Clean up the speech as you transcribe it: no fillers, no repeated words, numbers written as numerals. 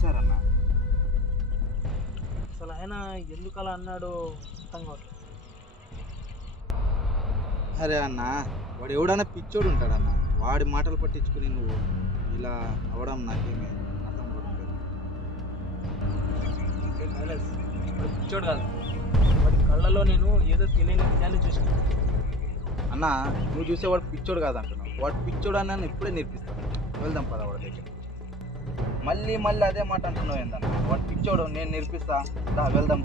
చేశారన్న. అసలు ఆయన ఎందుకు అలా అన్నాడో అర్థం కావట్లేదు. అరే అన్న, వాడు ఎవడన్నా పిచ్చోడు ఉంటాడన్న. వాడి మాటలు పట్టించుకుని నువ్వు ఇలా అవడం నాకేమీ అర్థం కావడం లేదు. కైలాస్ వాడు పిచ్చోడు కాదు, వాడి కళ్ళలో నేను ఏదో తెలియని నిజాన్ని చూసాను. అన్న, నువ్వు చూసేవాడు పిచ్చోడు కాదంటున్నావు. వాడు పిచ్చోడు అని నన్ను ఇప్పుడే నేర్పిస్తాను. వెళ్దాం పద వాడి దగ్గర. మళ్ళీ మళ్ళీ అదే మాట అంటున్నావు ఏందన్న? వాడు పిచ్చోడు, నేను నేర్పిస్తా. దా వెళ్దాం.